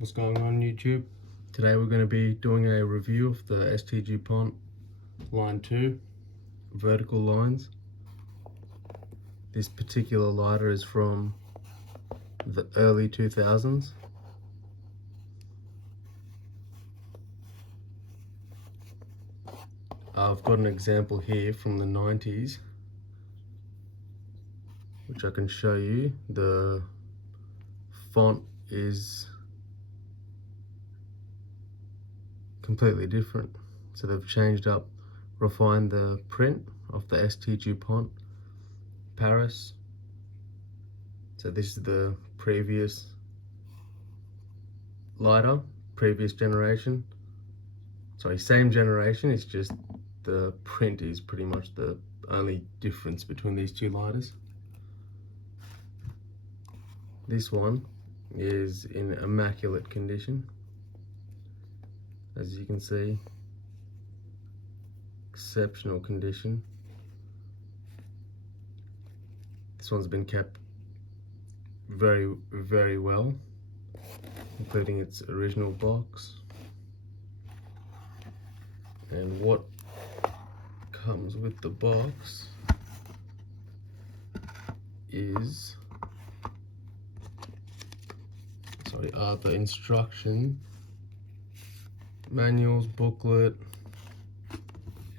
What's going on YouTube? Today we're going to be doing a review of the S.T.Dupont line 2 vertical lines. This particular lighter is from the early 2000s. I've got an example here from the 90s which I can show you. The font is completely different, so they've changed up, refined the print of the S.T.Dupont Paris. So this is the previous lighter, previous generation, sorry, same generation, it's just the print is pretty much the only difference between these two lighters. This one is in immaculate condition, as you can see, exceptional condition. This one's been kept very, very well, including its original box. And what comes with the box is, the instruction manuals, booklet,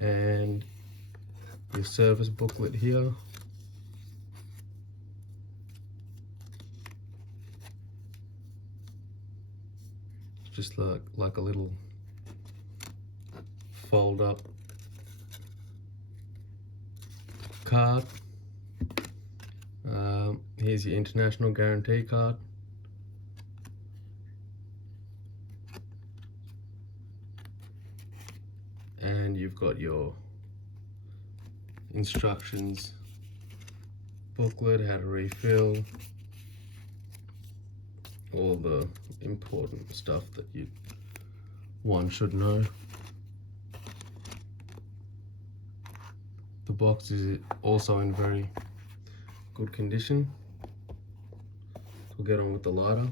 and your service booklet here. It's just like a little fold up card. Here's your international guarantee card. And you've got your instructions booklet, how to refill, all the important stuff that one should know. The box is also in very good condition. We'll get on with the lighter.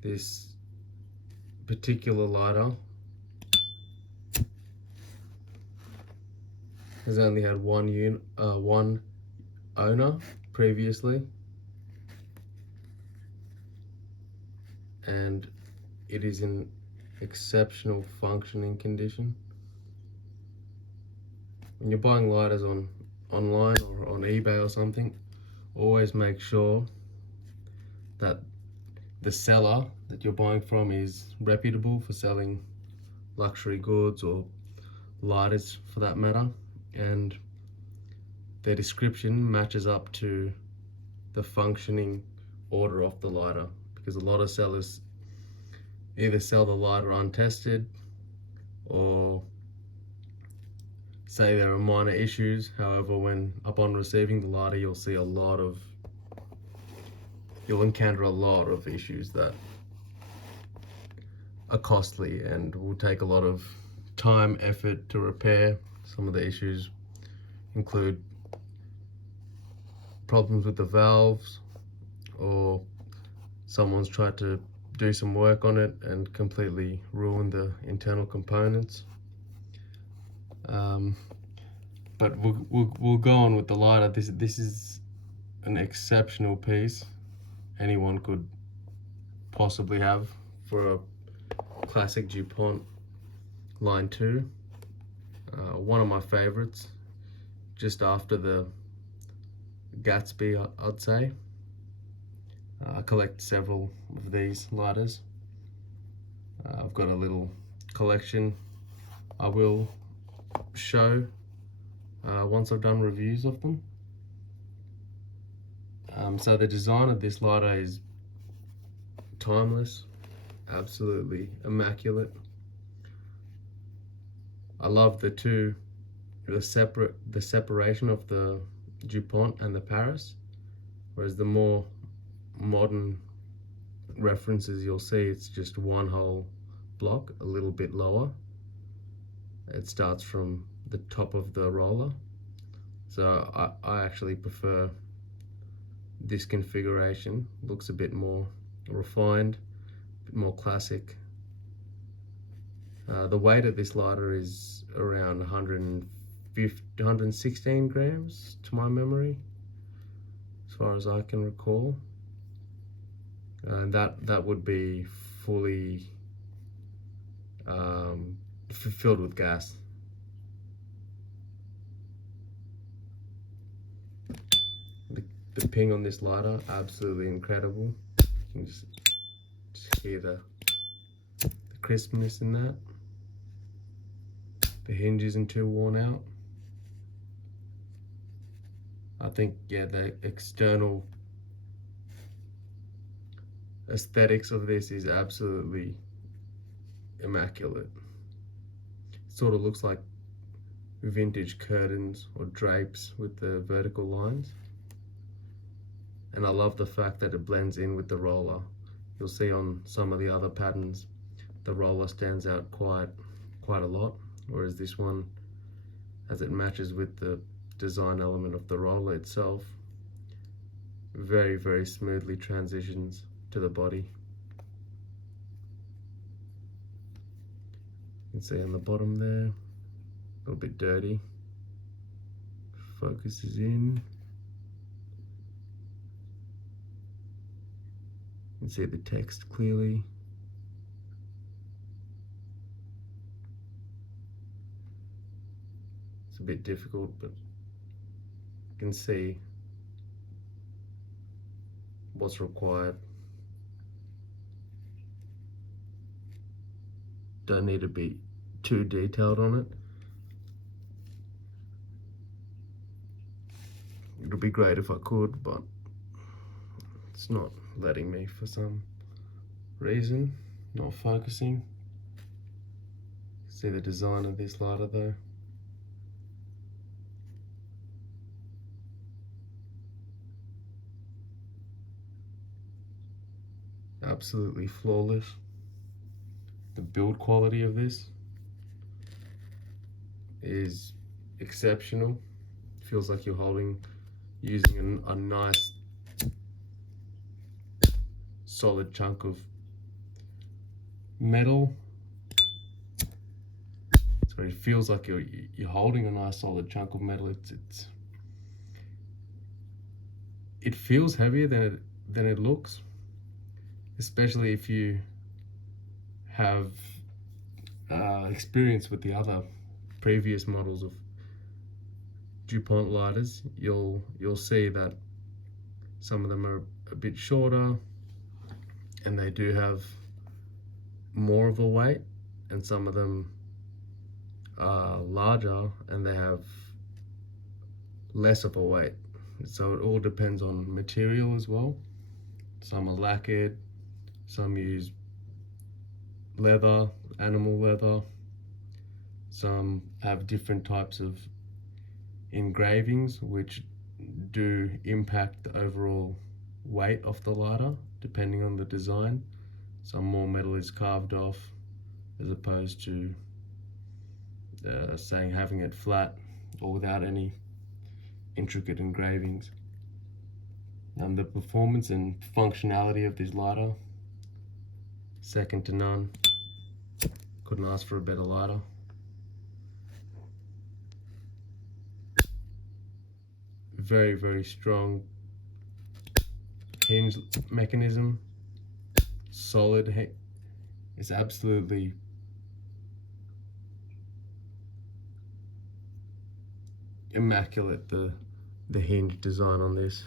This particular lighter has only had one owner previously, and it is in exceptional functioning condition. When you're buying lighters online or on eBay or something, always make sure that the seller that you're buying from is reputable for selling luxury goods or lighters for that matter, and their description matches up to the functioning order of the lighter, because a lot of sellers either sell the lighter untested or say there are minor issues. However, when upon receiving the lighter, you'll encounter a lot of issues that are costly and will take a lot of time, effort to repair. Some of the issues include problems with the valves, or someone's tried to do some work on it and completely ruin the internal components. But we'll go on with the lighter. This is an exceptional piece anyone could possibly have for a classic Dupont line 2. One of my favorites, just after the Gatsby, I'd say. I collect several of these lighters. I've got a little collection I will show once I've done reviews of them. So the design of this lighter is timeless, absolutely immaculate. I love the separation of the Dupont and the Paris, whereas the more modern references you'll see it's just one whole block, a little bit lower. It starts from the top of the roller. So I actually prefer this configuration looks a bit more refined, a bit more classic. The weight of this lighter is around 116 grams to my memory, as far as I can recall. And that would be fully filled with gas. The ping on this lighter, absolutely incredible. You can just hear the crispness in that. The hinge isn't too worn out. I think, yeah, the external aesthetics of this is absolutely immaculate. It sort of looks like vintage curtains or drapes with the vertical lines. And I love the fact that it blends in with the roller. You'll see on some of the other patterns, the roller stands out quite a lot, whereas this one, as it matches with the design element of the roller itself, very, very smoothly transitions to the body. You can see on the bottom there, a little bit dirty. Focuses in. You can see the text clearly. It's a bit difficult, but you can see what's required. Don't need to be too detailed on it. It would be great if I could, but it's not letting me for some reason, not focusing. See the design of this lighter though. Absolutely flawless. The build quality of this is exceptional. Feels like you're using a nice solid chunk of metal. So it feels like you're holding a nice solid chunk of metal. It feels heavier than it looks, especially if you have experience with the other previous models of Dupont lighters. You'll see that some of them are a bit shorter and they do have more of a weight, and some of them are larger and they have less of a weight. So it all depends on material as well. Some are lacquered, some use leather, animal leather, some have different types of engravings which do impact the overall weight of the lighter depending on the design. Some more metal is carved off as opposed to saying having it flat or without any intricate engravings. The performance and functionality of this lighter, second to none. Couldn't ask for a better lighter. Very, very strong hinge mechanism. Solid. It's absolutely immaculate, the hinge design on this.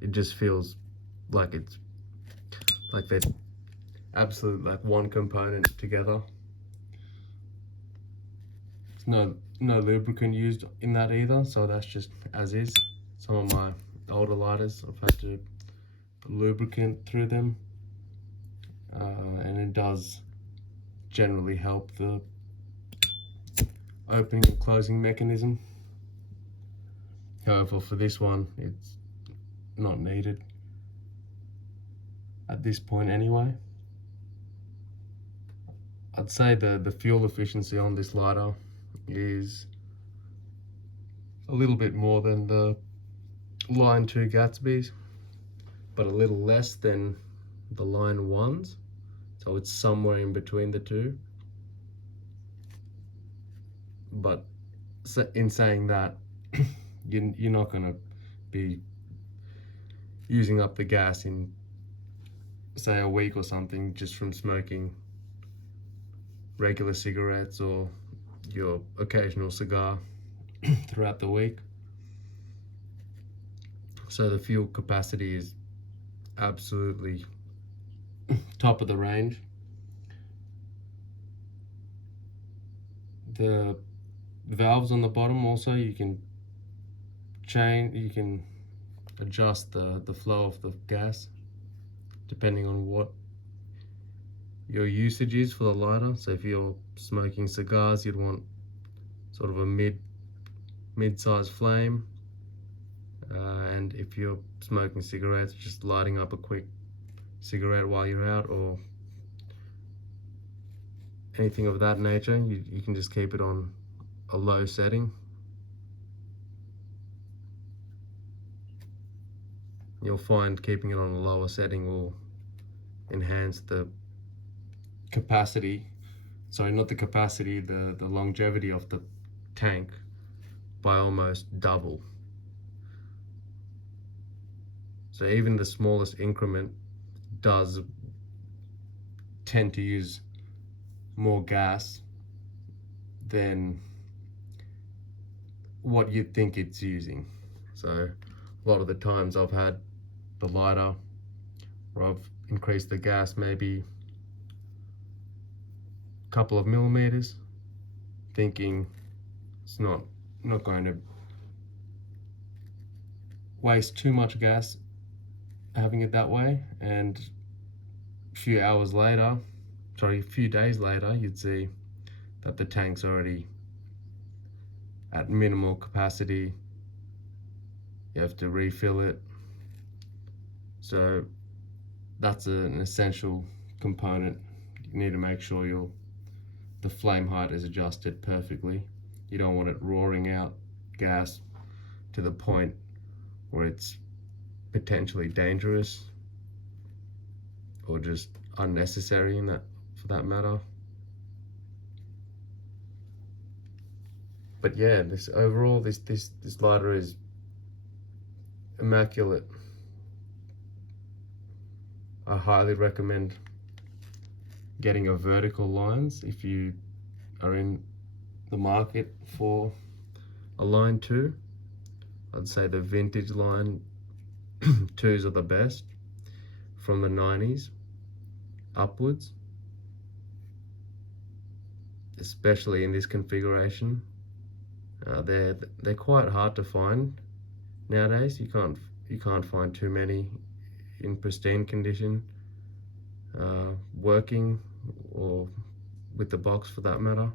It just feels like it's like they're absolute, like one component together. There's no lubricant used in that either, so that's just as is. Some of my older lighters, I've had to put lubricant through them, and it does generally help the opening and closing mechanism. However, for this one, it's not needed at this point anyway. I'd say the fuel efficiency on this lighter is a little bit more than the line 2 Gatsby's, but a little less than the line 1s, so it's somewhere in between the two. But in saying that, you're not going to be using up the gas in, say, a week or something just from smoking regular cigarettes or your occasional cigar throughout the week. So the fuel capacity is absolutely top of the range. The valves on the bottom also, you can adjust the flow of the gas depending on what your usage is for the lighter. So if you're smoking cigars, you'd want sort of a mid-sized flame, and if you're smoking cigarettes, just lighting up a quick cigarette while you're out or anything of that nature, you can just keep it on a low setting. You'll find keeping it on a lower setting will enhance the capacity, sorry, not the capacity, the longevity of the tank by almost double. So even the smallest increment does tend to use more gas than what you'd think it's using. So a lot of the times I've had the lighter where I've increased the gas maybe a couple of millimeters, thinking it's not going to waste too much gas having it that way, and a few days later, you'd see that the tank's already at minimal capacity. You have to refill it. So that's an essential component. You need to make sure the flame height is adjusted perfectly. You don't want it roaring out gas to the point where it's potentially dangerous or just unnecessary for that matter. But yeah, this lighter is immaculate. I highly recommend getting a vertical lines if you are in the market for a line 2. I'd say the vintage line 2s are the best from the 90s upwards, especially in this configuration. They're quite hard to find nowadays. You can't find too many in pristine condition, working or with the box for that matter.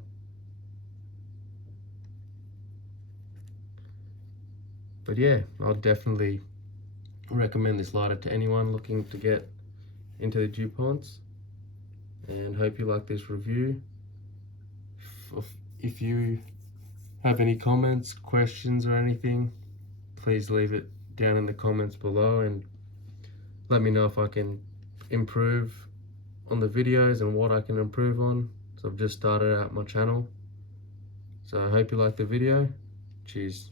But yeah, I'll definitely recommend this lighter to anyone looking to get into the Duponts, and hope you like this review. If you have any comments, questions or anything, please leave it down in the comments below and let me know if I can improve on the videos and what I can improve on. So I've just started out my channel. So I hope you like the video. Cheers.